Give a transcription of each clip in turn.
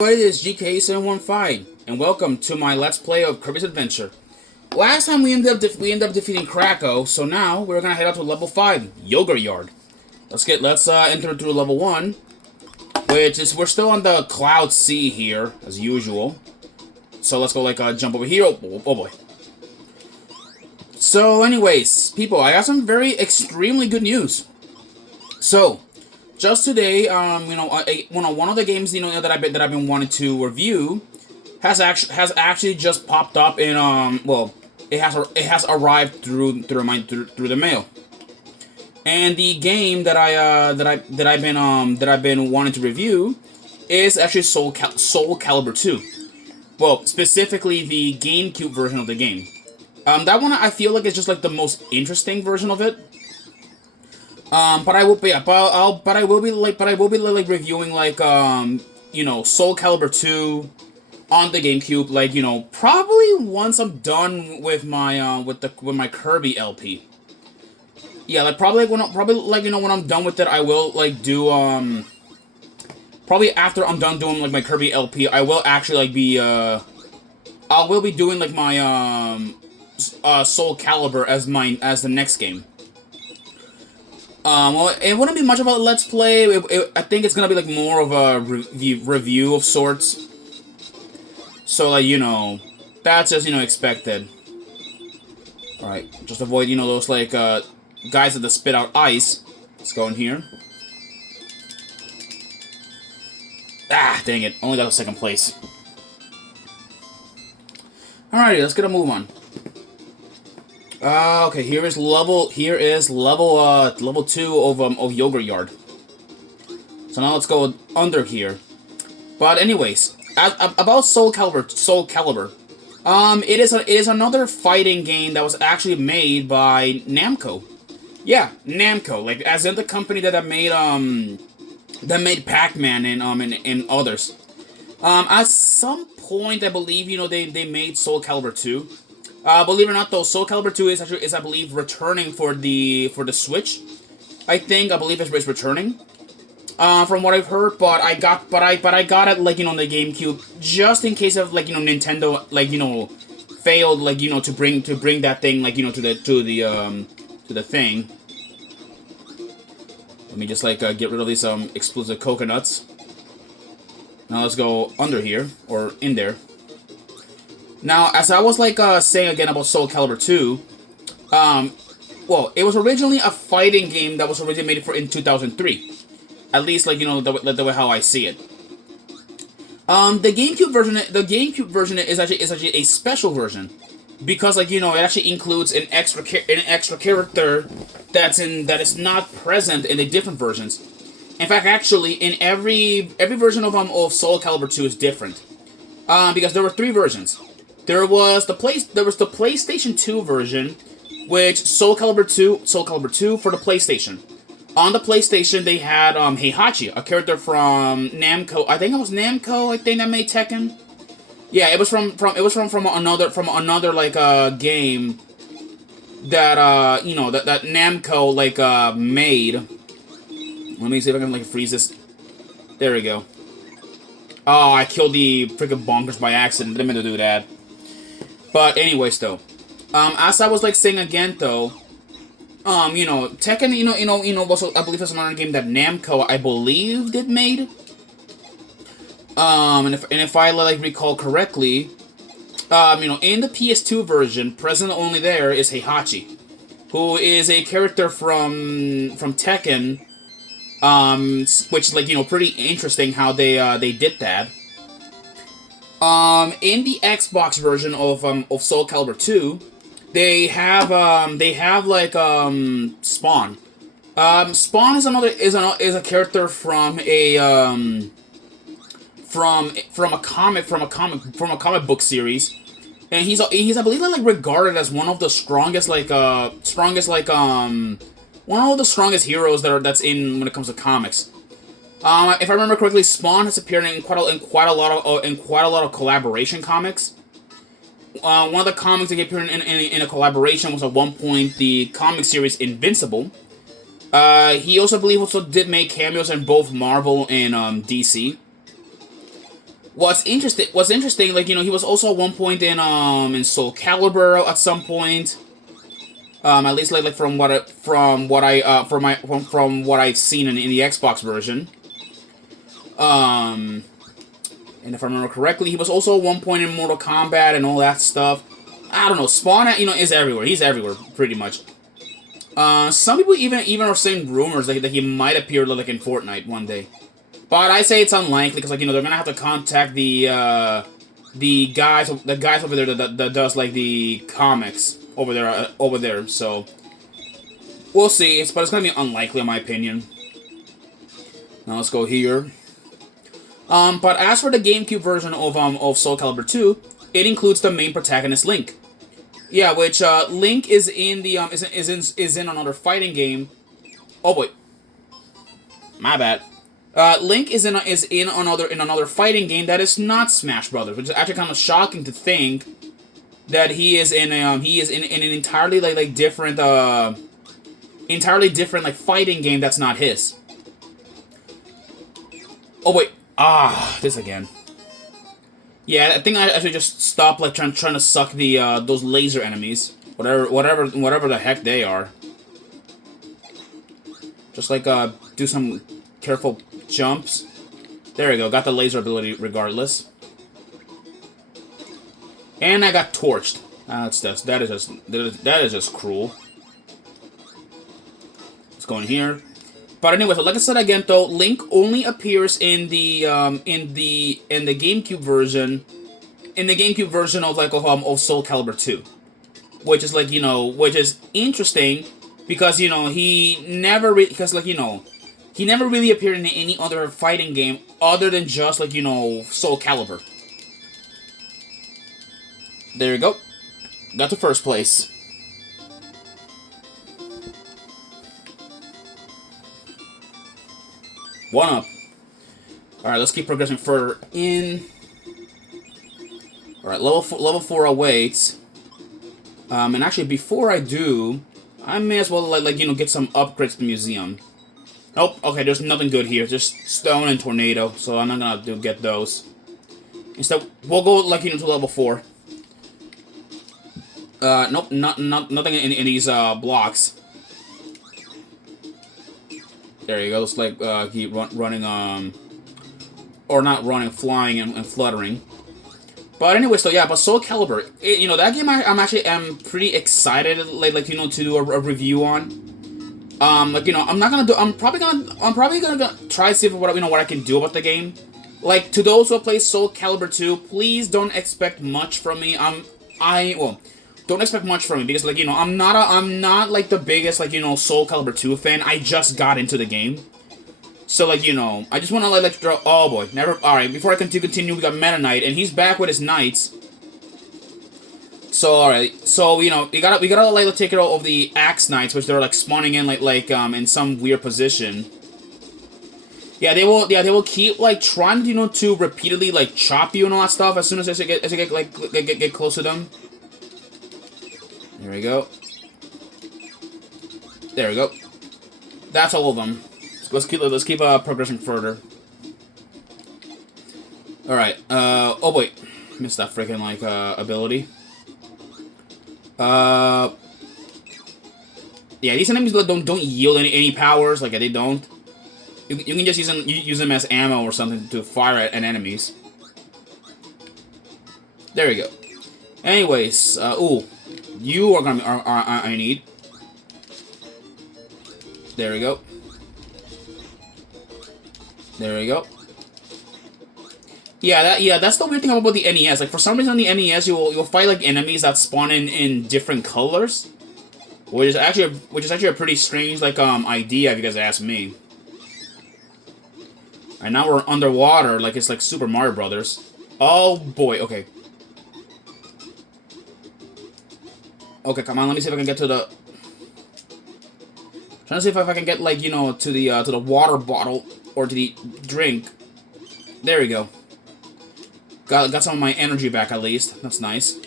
What is GK715, and welcome to my Let's Play of Kirby's Adventure. Last time we ended up defeating Krakow, so now we're gonna head out to level 5, Yogurt Yard. Let's enter through level 1, which is we're still on the Cloud Sea here as usual. So let's go jump over here. Oh boy. So anyways, people, I got some very extremely good news. So just today, one of the games that I've been wanting to review has actually just popped up in it has arrived through the mail, and the game that I've been wanting to review is actually Soul Calibur 2. Well, specifically the GameCube version of the game. That one I feel like is just like the most interesting version of it. But I will be reviewing Soul Calibur 2 on the GameCube, probably once I'm done with my with my Kirby LP. Yeah, when I'm done with it, I will do probably after I'm done doing my Kirby LP, I will actually I will be doing my Soul Calibur as the next game. Well, it wouldn't be much of a Let's Play. I think it's gonna be more of a review of sorts. So that's just expected. All right, just avoid those guys that spit out ice. Let's go in here. Ah, dang it! Only got a second place. Alrighty, let's get a move on. Okay, here is level 2 of Yogurt Yard. So now let's go under here. But anyways, about Soul Calibur. It is another fighting game that was actually made by Namco. Yeah, Namco, as in the company that made Pac-Man and others. At some point, I believe they made Soul Calibur 2. Believe it or not, though, Soul Calibur 2 is I believe returning for the Switch. I believe it's returning. From what I've heard, but I got it on the GameCube just in case of Nintendo failed to bring that thing to the thing. Let me just get rid of these explosive coconuts. Now let's go under here or in there. Now, as I was saying again about Soul Calibur 2, well, it was originally a fighting game that was originally made in 2003. At least the way how I see it. The GameCube version is actually a special version because it actually includes an extra character that is not present in the different versions. In fact, actually, in every version of Soul Calibur 2 is different. Because there were 3 versions. There was the PlayStation 2 version, which Soul Calibur 2 for the PlayStation. On the PlayStation, they had Heihachi, a character from Namco. I think it was Namco. I think that made Tekken. Yeah, it was from another game that that Namco made. Let me see if I can freeze this. There we go. Oh, I killed the freaking bonkers by accident. Didn't mean to do that. But anyways, though, as I was saying again, though, Tekken, also I believe it's another game that Namco, I believe, made. And if I recall correctly, in the PS2 version, present only there is Heihachi, who is a character from Tekken. Which pretty interesting how they did that. In the Xbox version of Soul Calibur 2, they have Spawn. Spawn is a character from a comic book series, and he's I believe regarded as one of the strongest one of the strongest heroes that's in when it comes to comics. If I remember correctly, Spawn has appeared in quite a lot of collaboration comics. One of the comics that appeared in a collaboration was at one point the comic series Invincible. He also, I believe, did make cameos in both Marvel and DC. What's interesting, like, you know, he was also at one point in Soul Calibur at some point. At least like from what I've seen in the Xbox version. And if I remember correctly, he was also at one point in Mortal Kombat and all that stuff. I don't know. Spawn, you know, is everywhere. He's everywhere pretty much. Some people even are saying rumors that he might appear like in Fortnite one day. But I say it's unlikely because, like, you know, they're gonna have to contact the guys over there that does like the comics over there. So we'll see. But it's gonna be unlikely in my opinion. Now let's go here. But as for the GameCube version of Soul Calibur 2, it includes the main protagonist Link. Yeah, which Link is in the is in another fighting game. Oh boy, my bad. Link is in another fighting game that is not Smash Brothers, which is actually kind of shocking to think that he is in an entirely like different like fighting game that's not his. Oh wait, this again. Yeah, I think I should just stop like trying to suck the those laser enemies, whatever the heck they are. Just like do some careful jumps. There we go. Got the laser ability regardless. And I got torched. That is just cruel. Let's go in here. But anyway, so like I said again, though, Link only appears in the GameCube version, of like of Soul Calibur 2, which is like, you know, which is interesting because, you know, he never really appeared in any other fighting game other than just like, you know, Soul Calibur. There you go, got to first place. One up. Alright, let's keep progressing further in. Alright, level 4 awaits. And actually, before I do, I may as well, like you know, get some upgrades to the museum. Nope, okay, there's nothing good here. Just stone and tornado, so I'm not gonna get those. Instead, we'll go, like, you know, to level 4. Nope, nothing in these, blocks. There you go. Let's like keep running, or not running, flying and fluttering. But anyway, so yeah, but Soul Calibur, you know, that game I'm pretty excited like you know, to do a review on. Like, you know, I'm probably gonna try to see what I can do about the game. Like, to those who play Soul Calibur 2, please don't expect much from me. Don't expect much from me because, like, you know, I'm not like the biggest, like, you know, Soul Calibur 2 fan. I just got into the game. So, like, you know, I just want to like draw. Oh boy, alright, before I continue, we got Meta Knight, and he's back with his knights. So, alright, so, you know, we gotta like take care of the Axe Knights, which they're like spawning in like in some weird position. Yeah, they will keep like trying, you know, to repeatedly like chop you and all that stuff as soon as you get close to them. There we go. There we go. That's all of them. Let's keep progressing further. All right. Oh wait, missed that freaking like ability. Yeah, these enemies don't yield any powers. Like, they don't. You can just use them as ammo or something to fire at enemies. There we go. Anyways, ooh. You are gonna I need. There we go. There we go. Yeah, that's the weird thing about the NES. Like, for some reason on the NES, you'll fight like enemies that spawn in different colors, which is actually a pretty strange like idea if you guys ask me. And now we're underwater, like it's like Super Mario Brothers. Oh boy, okay. Okay, come on, let me see if I can get to the... Trying to see if I can get, like, you know, to the water bottle, or to the drink. There we go. Got some of my energy back, at least. That's nice.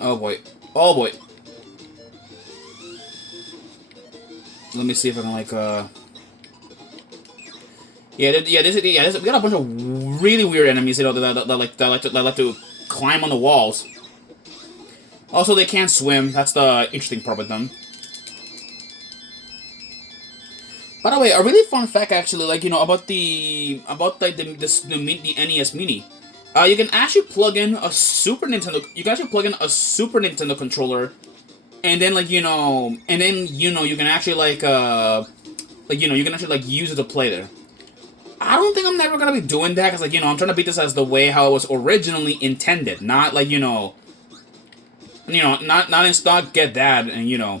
Oh boy. Oh boy. Let me see if I can, like, We got a bunch of really weird enemies, you know, that like to climb on the walls. Also, they can't swim. That's the interesting part with them. By the way, a really fun fact, actually, like, you know, about the NES Mini. You can actually plug in a Super Nintendo. You can actually plug in a Super Nintendo controller, and then you can actually you can actually use it to play there. I don't think I'm never gonna be doing that because I'm trying to beat this as the way how it was originally intended, not not get that and you're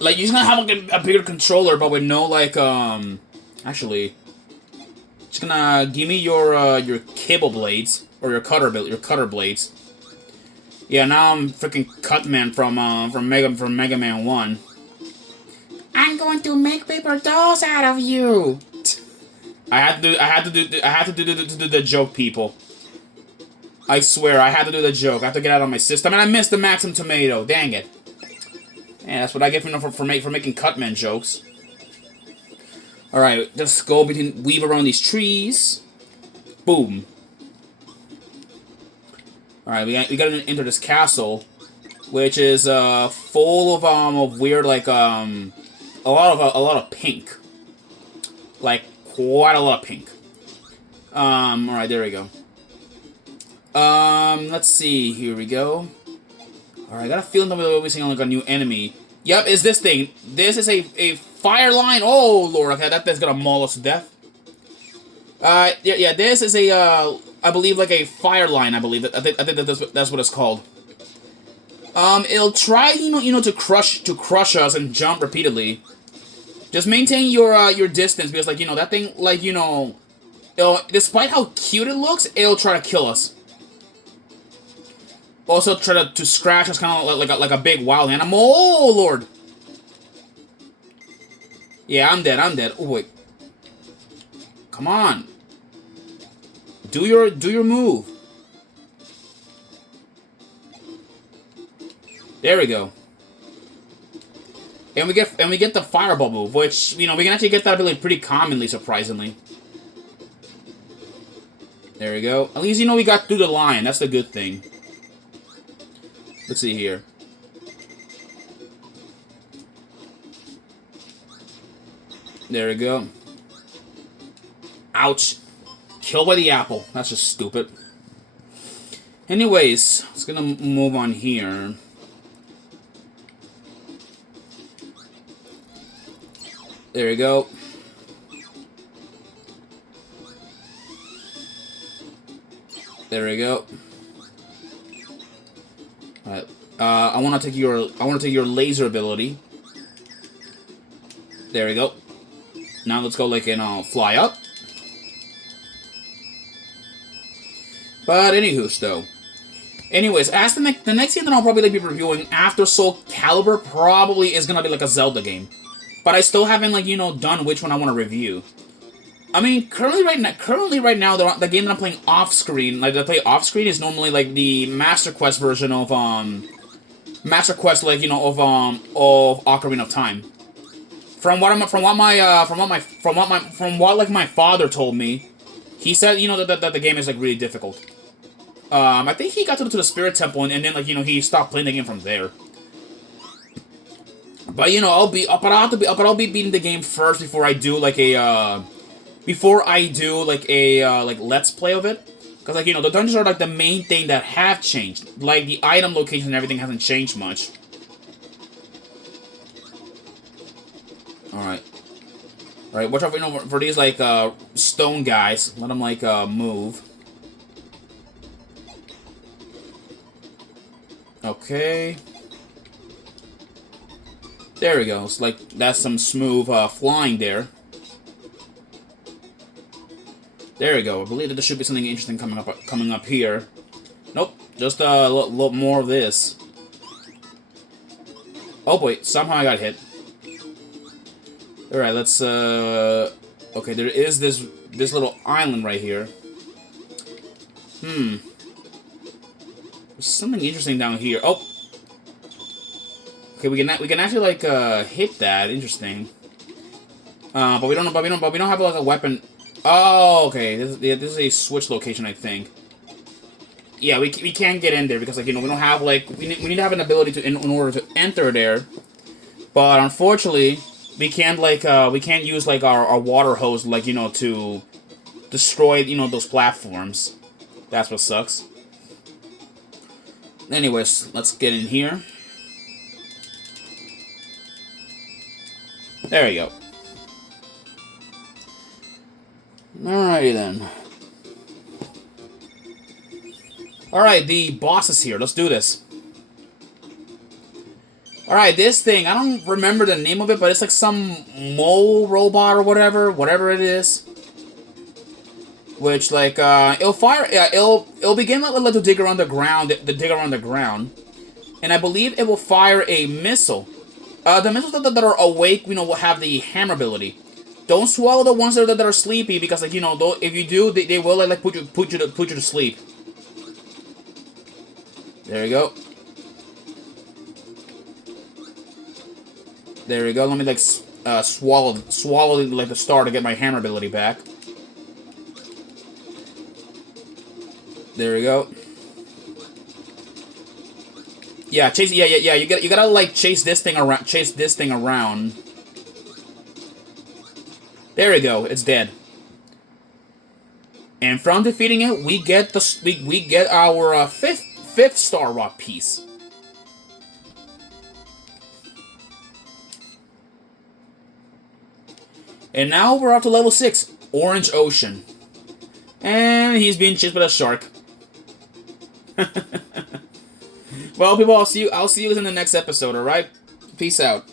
just gonna have a bigger controller, but with no actually, just gonna give me your cable blades or your cutter blades. Yeah, now I'm freaking Cutman from Mega Man 1. I'm going to make paper dolls out of you. I had to do the joke, people. I swear, I had to do the joke. I have to get out of my system, and I missed the Maxim Tomato. Dang it. Yeah, that's what I get for making Cutman jokes. Alright, just weave around these trees. Boom. Alright, we gotta enter this castle, which is full of weird a lot of pink. Like quite a lot of pink. Alright, there we go. Let's see, here we go. Alright, I got a feeling that we'll be seeing a new enemy. Yep, it's this thing. This is a fire line. Oh lord, okay, that thing's gonna maul us to death. Yeah, this is I believe a fire line. I believe I think that's what it's called. It'll try to crush us and jump repeatedly. Just maintain your distance because that thing despite how cute it looks, it'll try to kill us. Also try to scratch us kind of like a big wild animal. Oh lord! Yeah, I'm dead. Oh wait, come on! Do your move. There we go. And we get the fireball move, which we can actually get that ability pretty commonly, surprisingly. There we go. At least we got through the line. That's the good thing. Let's see here. There we go. Ouch. Killed by the apple. That's just stupid. Anyways, let's gonna move on here. There we go. There we go. Alright. I wanna take your laser ability. There we go. Now let's go fly up. But anywho, though. Anyways, as the next game that I'll probably be reviewing after Soul Calibur probably is gonna be a Zelda game. But I still haven't done which one I want to review. I mean, currently right now the game that I'm playing off screen, that I play off screen, is normally the Master Quest version of Master Quest of Ocarina of Time. From what my father told me, he said that the game is really difficult. I think he got to the Spirit Temple and then he stopped playing the game from there. But I'll be beating the game first before I do let's play of it, because the dungeons are the main thing that have changed. The item location and everything hasn't changed much. All right, watch out for these stone guys. Let them move. Okay. There we go. It's that's some smooth flying there. There we go. I believe that there should be something interesting coming up here. Nope. Just a lot more of this. Oh wait, somehow I got hit. All right, let's. Okay, there is this little island right here. There's something interesting down here. Oh. Okay, we can actually hit that. Interesting. But we don't have like a weapon. Oh, okay. This is a switch location, I think. Yeah, we can't get in there because, like, we don't have, like, we need to have an ability to in order to enter there. But unfortunately, we can't, like, we can't use, like, our water hose, like, to destroy, those platforms. That's what sucks. Anyways, let's get in here. There we go. Alrighty then. Alright, the boss is here. Let's do this. Alright, this thing, I don't remember the name of it, but it's like some mole robot or whatever it is. Which, like, it'll fire, it'll begin like to dig around the ground, and I believe it will fire a missile. The missiles that are awake, will have the hammer ability. Don't swallow the ones that are sleepy, because, like, if you do, they will, like, put you to sleep. There you go. There we go. Let me, like, swallow, like, the star to get my hammer ability back. There we go. Yeah, chase. Yeah. You gotta, like, chase this thing around. There we go. It's dead. And from defeating it, we get our fifth star rock piece. And now we're up to level 6, Orange Ocean. And he's being chased by a shark. Well, people, I'll see you guys in the next episode, alright? Peace out.